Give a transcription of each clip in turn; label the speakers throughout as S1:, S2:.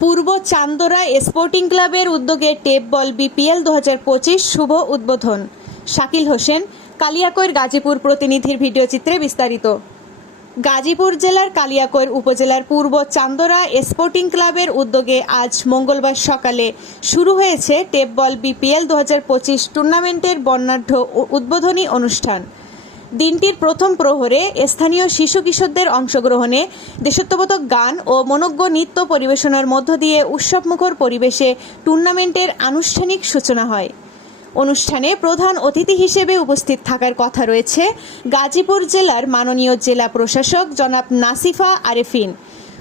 S1: পূর্ব চান্দোরা sporting ক্লাবের উদ্যোগে tape বল BPL দু হাজার পঁচিশ শুভ উদ্বোধন। শাকিল হোসেন, কালিয়াকৈর গাজীপুর প্রতিনিধির ভিডিও চিত্রে বিস্তারিত। গাজীপুর জেলার কালিয়াকৈর উপজেলার পূর্ব চান্দোরা স্পোর্টিং ক্লাবের উদ্যোগে আজ মঙ্গলবার সকালে শুরু হয়েছে টেপ বল বিপিএল দু হাজার পঁচিশ টুর্নামেন্টের বর্ণাঢ্য উদ্বোধনী অনুষ্ঠান। দিনটির প্রথম প্রহরে স্থানীয় শিশু কিশোরদের অংশগ্রহণে দেশত্ববোধক গান ও মনজ্ঞ নৃত্য পরিবেশনার মধ্য দিয়ে উৎসবমুখর পরিবেশে টুর্নামেন্টের আনুষ্ঠানিক সূচনা হয়। অনুষ্ঠানে প্রধান অতিথি হিসেবে উপস্থিত থাকার কথা রয়েছে গাজীপুর জেলার মাননীয় জেলা প্রশাসক জনাব নাসিফা আরেফিন।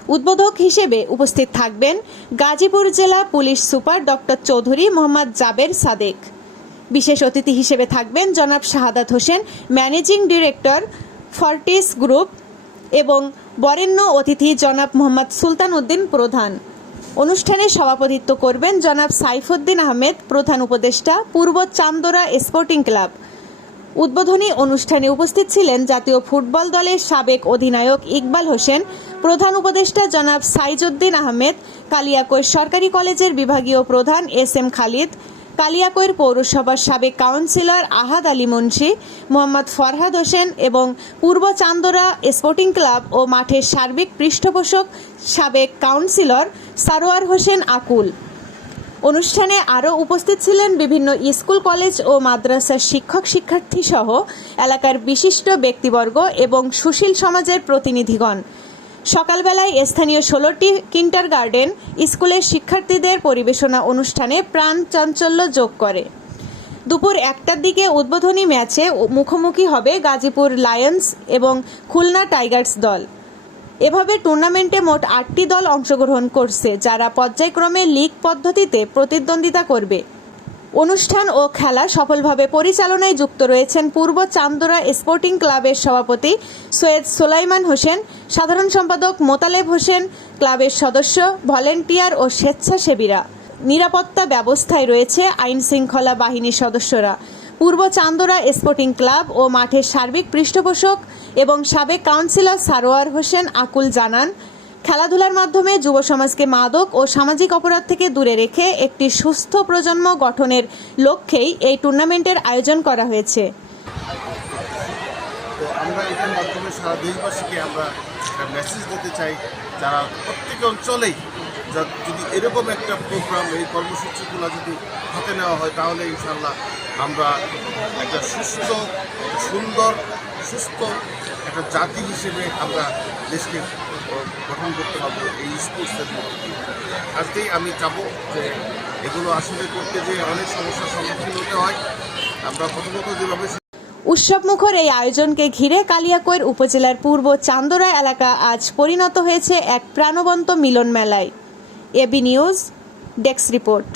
S1: উদ্বোধক হিসেবে উপস্থিত থাকবেন গাজীপুর জেলা police super doctor Chowdhury Mohammad Jaber Sadek. বিশেষ অতিথি হিসেবে থাকবেন জনাব Shahadat Hossain, managing director Fortis group এবং বরেণ্য অতিথি জনাব মোহাম্মদ সুলতান উদ্দিন প্রধান। অনুষ্ঠানে সভাপতিত্ব করবেন জনাব সাইফুদ্দিন আহমেদ, প্রধান উপদেষ্টা, পূর্ব চান্দোরা স্পোর্টিং ক্লাব। উদ্বোধনী অনুষ্ঠানে উপস্থিত ছিলেন জাতীয় ফুটবল দলের সাবেক অধিনায়ক ইকবাল হোসেন, প্রধান উপদেষ্টা জনাব সাইজউদ্দিন আহমেদ, কালিয়াকৈর সরকারি কলেজের বিভাগীয় প্রধান এস এম খালিদ কালিয়াকৈর পৌরসভার সাবেক কাউন্সিলর আহাদ আলী মুন্সি, মোহাম্মদ ফরহাদ হোসেন এবং পূর্ব চান্দোরা স্পোর্টিং ক্লাব ও মাঠের সার্বিক পৃষ্ঠপোষক সাবেক কাউন্সিলর সারোয়ার হোসেন আকুল। অনুষ্ঠানে আরও উপস্থিত ছিলেন বিভিন্ন স্কুল, কলেজ ও মাদ্রাসার শিক্ষক শিক্ষার্থী সহ এলাকার বিশিষ্ট ব্যক্তিবর্গ এবং সুশীল সমাজের প্রতিনিধিগণ। সকালবেলায় স্থানীয় ষোলোটি কিন্টার গার্ডেন স্কুলের শিক্ষার্থীদের পরিবেশনা অনুষ্ঠানে প্রাণ চাঞ্চল্য যোগ করে। দুপুর একটার দিকে উদ্বোধনী ম্যাচে মুখোমুখি হবে গাজীপুর লায়ন্স এবং খুলনা টাইগার্স দল। এভাবে টুর্নামেন্টে মোট আটটি দল অংশগ্রহণ করছে, যারা পর্যায়ক্রমে লিগ পদ্ধতিতে প্রতিদ্বন্দ্বিতা করবে। অনুষ্ঠান ও খেলা সফলভাবে পরিচালনায় যুক্ত রয়েছেন পূর্ব চান্দোরা স্পোর্টিং ক্লাবের সভাপতি সৈয়দ সোলাইমান হোসেন, সাধারণ সম্পাদক মোতালেব হোসেন, ক্লাবের সদস্য, ভলেন্টিয়ার ও স্বেচ্ছাসেবীরা। নিরাপত্তা ব্যবস্থায় রয়েছে আইন শৃঙ্খলা বাহিনীর সদস্যরা। পূর্ব চান্দোরা স্পোর্টিং ক্লাব ও মাঠের সার্বিক পৃষ্ঠপোষক এবং সাবেক কাউন্সিলর সারোয়ার হোসেন আকুল জানান খেলাধুলার মাধ্যমে যুব সমাজকে মাদক ও সামাজিক অপরাধ থেকে দূরে রেখে একটি সুস্থ প্রজন্ম গঠনের লক্ষ্যেই এই টুর্নামেন্টের আয়োজন করা হয়েছে।
S2: আমরা মেসেজ দিতে চাই, যারা প্রত্যেক অঞ্চলেই যদি এরকম একটা প্রোগ্রাম এই কর্মসূচিগুলো যদি হাতে নেওয়া হয়, তাহলে ইনশাল্লাহ আমরা একটা সুস্থ, সুন্দর, সুস্থ একটা জাতি হিসেবে আমরা দেশকে গঠন করতে পারব এই স্পোর্টসের মধ্যে দিয়ে। আজকেই আমি চাবো যে এগুলো আসলে করতে যেয়ে অনেক সমস্যার সম্মুখীন হতে হয়। আমরা প্রথমত যেভাবে
S1: উৎসবমুখর এই আয়োজনকে ঘিরে কালিয়াকৈর উপজেলার পূর্ব চান্দরা এলাকা আজ পরিণত হয়েছে এক প্রাণবন্ত মিলন মেলায় এবি নিউজ, ডেস্ক রিপোর্ট।